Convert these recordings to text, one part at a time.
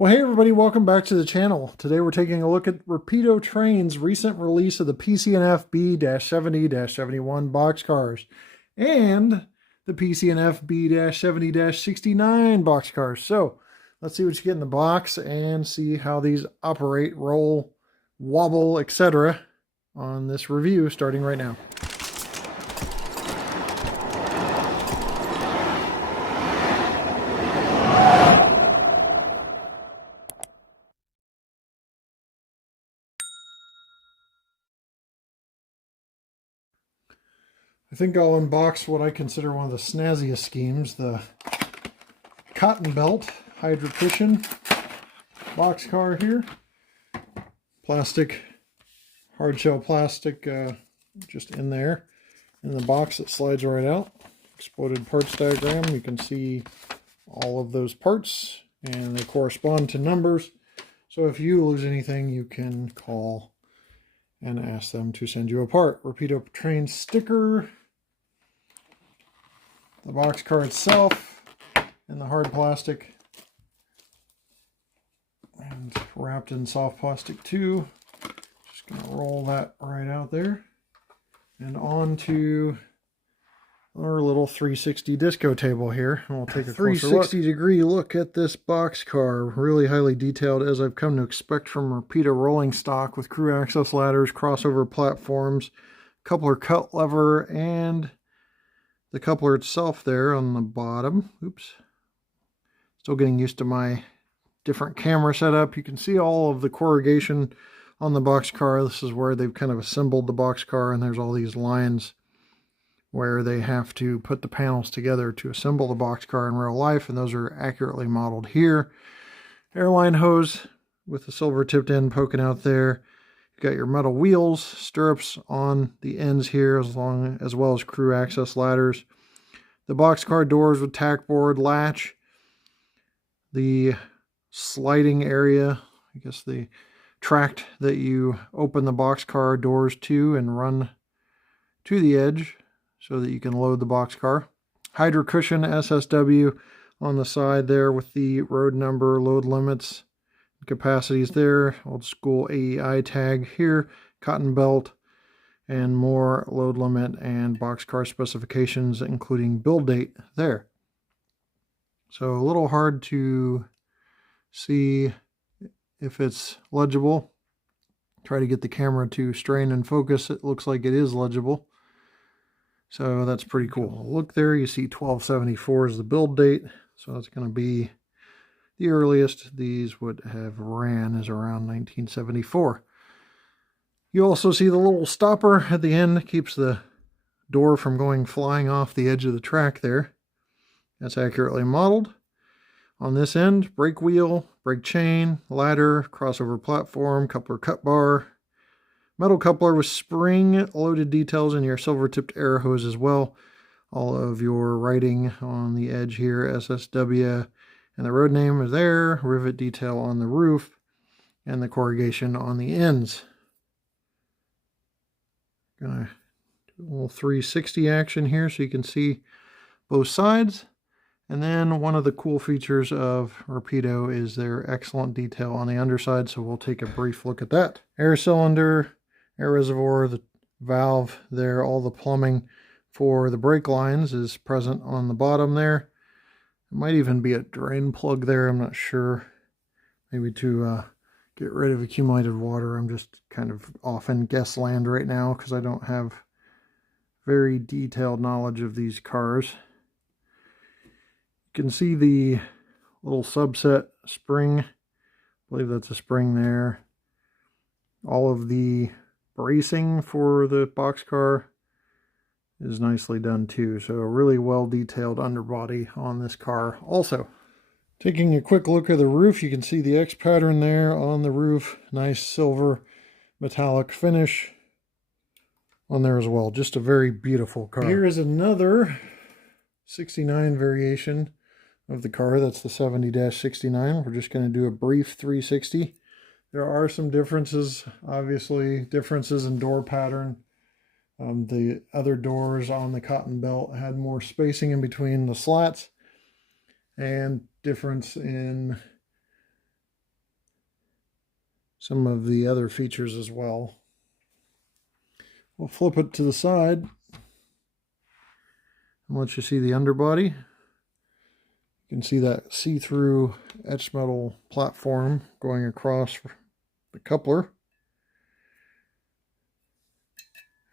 Well, hey everybody, welcome back to the channel. Today we're taking a look at Rapido Train's recent release of the PC&F B-70-71 boxcars and the PC&F B-70-69 boxcars. So let's see what you get in the box and see how these operate, roll, wobble, etc. on this review starting right now. I think I'll unbox what I consider one of the snazziest schemes, the cotton belt hydro cushion boxcar here. Plastic, hard shell plastic just in there. In the box it slides right out. Exploded parts diagram, you can see all of those parts and they correspond to numbers. So if you lose anything you can call and ask them to send you a part. Rapido Train sticker, the boxcar itself in the hard plastic and wrapped in soft plastic too. Just gonna roll that right out there and onto our little 360 disco table here, and we'll take a 360 degree look at this boxcar. Really highly detailed, as I've come to expect from Rapido rolling stock, with crew access ladders, crossover platforms, coupler cut lever, and the coupler itself there on the bottom. Oops, still getting used to my different camera setup. You can see all of the corrugation on the boxcar. This is where they've kind of assembled the boxcar, and there's all these lines where they have to put the panels together to assemble the boxcar in real life, and those are accurately modeled here. Airline hose with the silver tipped end poking out there. You've got your metal wheels, stirrups on the ends here, as well as crew access ladders. The boxcar doors with tack board, latch, the sliding area, I guess the tract that you open the boxcar doors to and run to the edge so that you can load the boxcar. Hydro cushion SSW on the side there with the road number, load limits, capacities there. Old school AEI tag here, cotton belt, and more load limit and boxcar specifications, including build date there. So a little hard to see if it's legible. Try to get the camera to strain and focus. It looks like it is legible. So that's pretty cool. Look there, you see 1274 is the build date. So that's going to be the earliest these would have ran is around 1974. You also see the little stopper at the end, keeps the door from going flying off the edge of the track there. That's accurately modeled. On this end, brake wheel, brake chain, ladder, crossover platform, coupler cut bar, metal coupler with spring loaded details in your silver tipped air hose as well. All of your writing on the edge here, SSW, and the road name is there, rivet detail on the roof, and the corrugation on the ends. Gonna do a little 360 action here so you can see both sides. And then one of the cool features of Rapido is their excellent detail on the underside, so we'll take a brief look at that. Air cylinder, air reservoir, the valve there, all the plumbing for the brake lines is present on the bottom there. It might even be a drain plug there, I'm not sure. Maybe to get rid of accumulated water. I'm just kind of off in guess land right now because I don't have very detailed knowledge of these cars. You can see the little subset spring. I believe that's a spring there. All of the bracing for the boxcar is nicely done too. So a really well detailed underbody on this car also. Taking a quick look at the roof, you can see the X pattern there on the roof. Nice silver metallic finish on there as well. Just a very beautiful car. Here is another 69 variation of the car. That's the 70-69. We're just going to do a brief 360. There are some differences, obviously, differences in door pattern. The other doors on the cotton belt had more spacing in between the slats, and difference in some of the other features as well. We'll flip it to the side and let you see the underbody. You can see that see-through etched metal platform going across the coupler.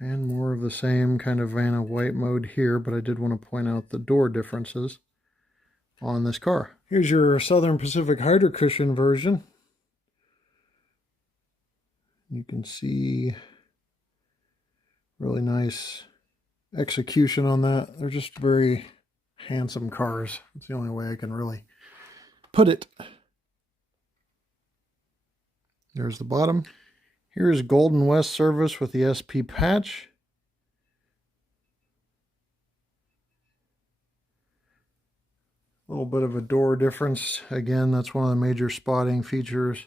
And more of the same kind of Vanna White mode here, but I did want to point out the door differences on this car. Here's your Southern Pacific Hydro Cushion version. You can see really nice execution on that. They're just very handsome cars. That's the only way I can really put it. There's the bottom. Here's Golden West service with the SP patch. A little bit of a door difference. Again, that's one of the major spotting features.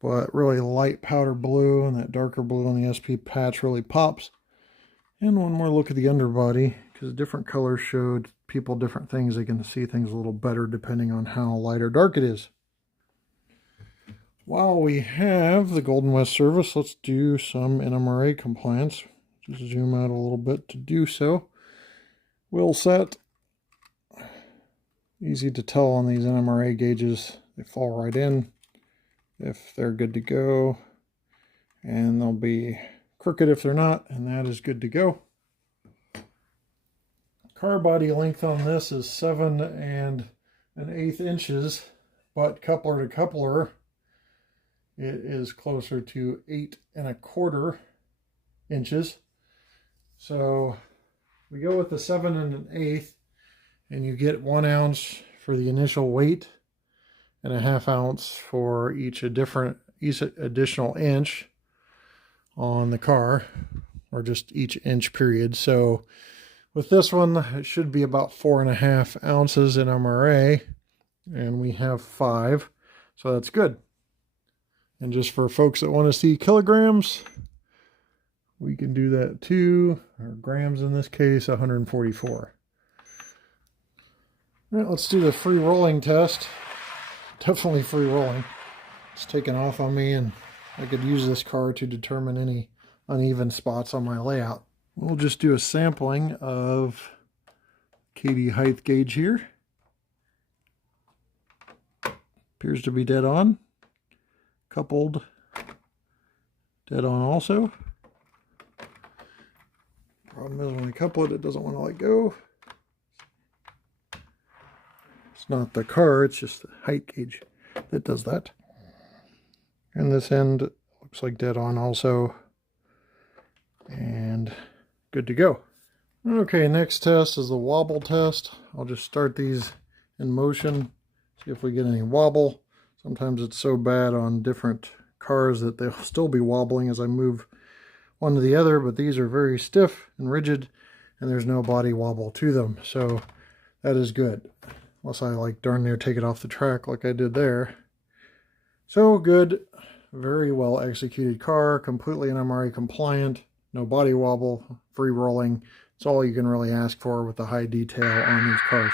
But really light powder blue and that darker blue on the SP patch really pops. And one more look at the underbody, because different colors showed people different things. They can see things a little better depending on how light or dark it is. While we have the Golden West service, let's do some NMRA compliance. Just zoom out a little bit to do so. Wheel set. Easy to tell on these NMRA gauges. They fall right in if they're good to go. And they'll be crooked if they're not, and that is good to go. Car body length on this is 7 1/8 inches, but coupler to coupler, it is closer to 8 1/4 inches. So we go with the 7 1/8, and you get 1 ounce for the initial weight and 1/2 ounce for each additional inch on the car, or just each inch period. So with this one, it should be about 4 1/2 ounces in NMRA, and we have 5, so that's good. And just for folks that want to see kilograms, we can do that too, or grams in this case, 144. All right, let's do the free rolling test. Definitely free rolling. It's taken off on me, and I could use this car to determine any uneven spots on my layout. We'll just do a sampling of KD height gauge here. Appears to be dead on. Coupled, dead on also. Problem is when I couple it, it doesn't want to let go. It's not the car, it's just the height gauge that does that. And this end looks like dead on also. And good to go. Okay, next test is the wobble test. I'll just start these in motion, see if we get any wobble. Sometimes it's so bad on different cars that they'll still be wobbling as I move one to the other, but these are very stiff and rigid, and there's no body wobble to them. So that is good. Unless I like darn near take it off the track like I did there. So good. Very well executed car, completely NMRA compliant, no body wobble, free rolling. It's all you can really ask for with the high detail on these cars.